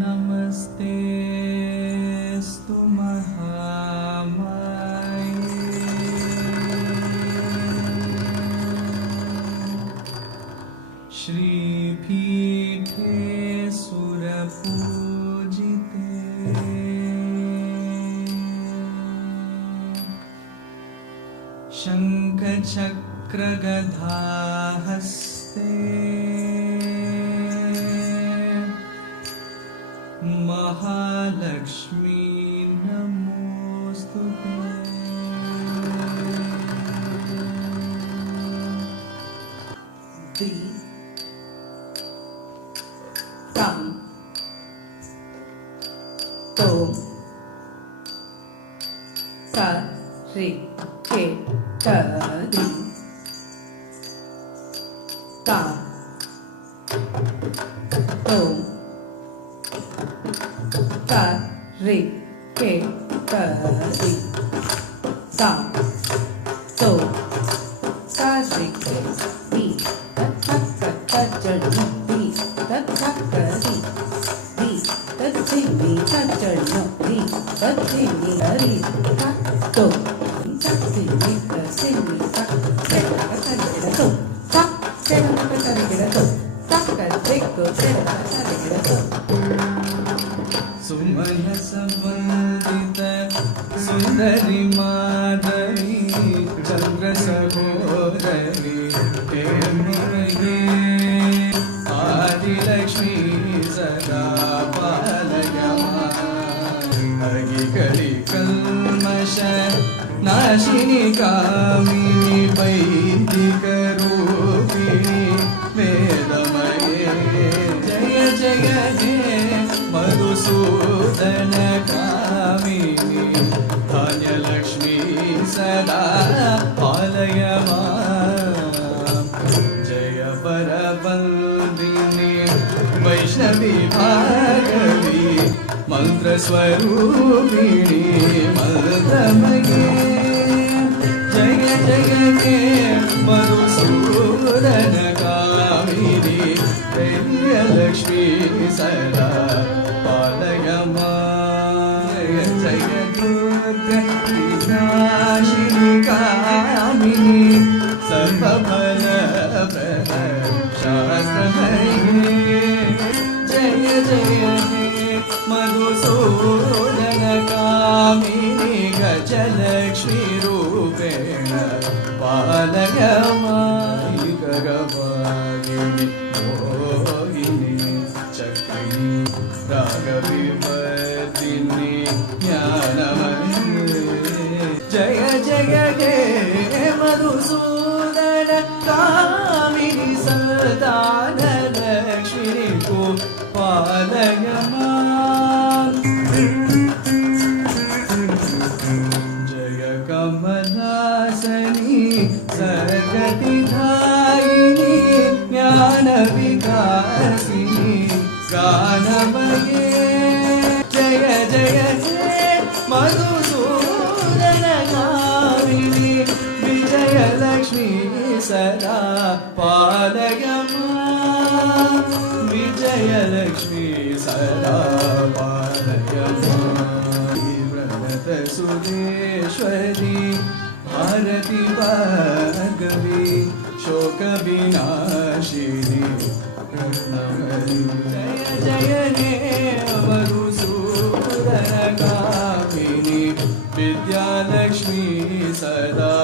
नमस्तेऽस्तु महामाये श्रीपीठे सुरपूजिते शङ्खचक्रगदाहस्ते महालक्ष्मी नमोस्तुते। तं तों रि के तरि ता तों रि के तरि ता तो रि के रि तत्तत्तज्जनो रि तत्तत्तरि रि तत्सिमि तज्जनो रि तत्सिमि हरि तो तत्सिमि तत्सिमि तत्तत्तरिगिरतो तत्तत्तरिगिरतो तत्तत्तेको तत्तत्तरिगिरतो। सुमन संवंदित सुंदरी माधवी चंद्र सहोदरी हेमये आदिलक्ष्मी सदा पालयामि कलि कल्मष नाशिनी कामिनी वैदिक रूपिणी वेदमये जय जय हे मधुसूदन कामिनी धान्यलक्ष्मी सदा पालय मां जय परवन्दिनी वैष्णवी भार्गवी मन्त्रस्वरूपिणी मन्त्रमये जय जय हे मधुसूदन कामिनी दैत्यलक्ष्मी सदा पालय मां जय दुर्गविनाशिनी कामिनी सर्वफलप्रद शास्त्रमये जय जय हे मधुसूदन कामिनी गजलक्ष्मी रूपेण पालय मां गगवागिनी मोहिनी चक्रिणी रागविवर्धिनी ज्ञानमये जय जय हे मधुसूदन कामिनी सदानलक्ष्मी को पालय मां जय कमलासनी सर्गतिधायिनी ज्ञानविकासिनी गानमये जय जय हे मधुसूदन कामिनी विजयलक्ष्मी सदा पालय मां विजयलक्ष्मी सदा पालय मां व्रतसुदेश्वरी भारती भार्गवी शोकविनाशिनी जय जय हे मधुसूदन कामिनी विद्यालक्ष्मी सदा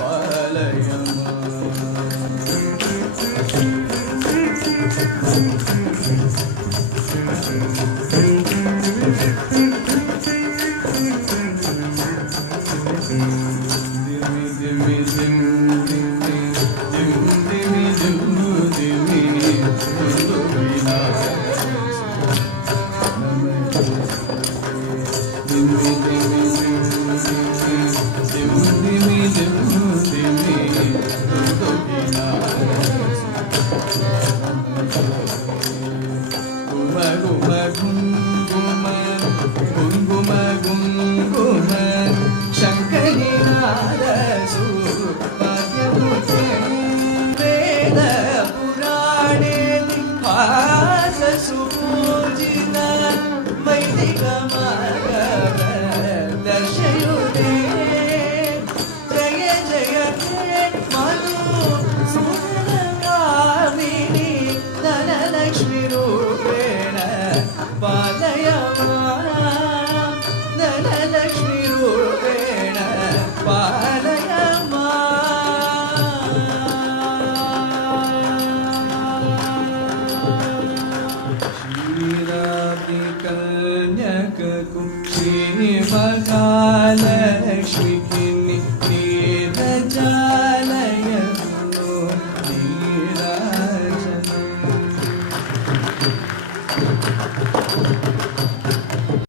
पालय मां दर्शयुते जय जय हे मधुसूदनकामिनी धनलक्ष्मी रूपेण पालय मां धनलक्ष्मी रूपेण पालय श्रीराधिकन्यककुक्षी महालक्ष्मी